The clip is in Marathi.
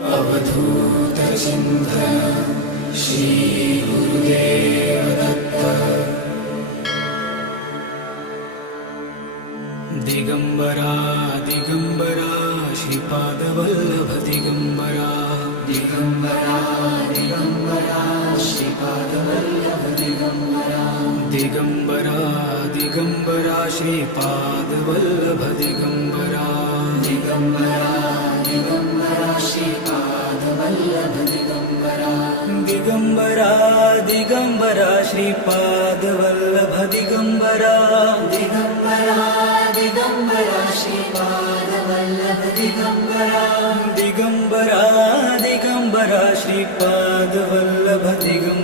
अवधूत चिंतन श्री गुरुदेव दत्त. दिगंबरा दिगंबरा श्रीपादवल्लभ दिगंबरा. दिगंबरा दिगंबरा श्रीपादवल्लभ दिगंबरा. दिगंबरा दिगंबरा श्रीपादवल्लभ दिगंबरा. दिगंबरा दिगंबरा श्रीपादवल्लभ दिगंबरा. दिगंबरा दिगंबरा श्रीपादवल्लभ दिगंबरा. दिगंबरा दिगंबरा श्रीपादवल्लभ दिगंबरा. दिगंबरा दिगंबरा श्रीपादवल्लभ दिगंबरा.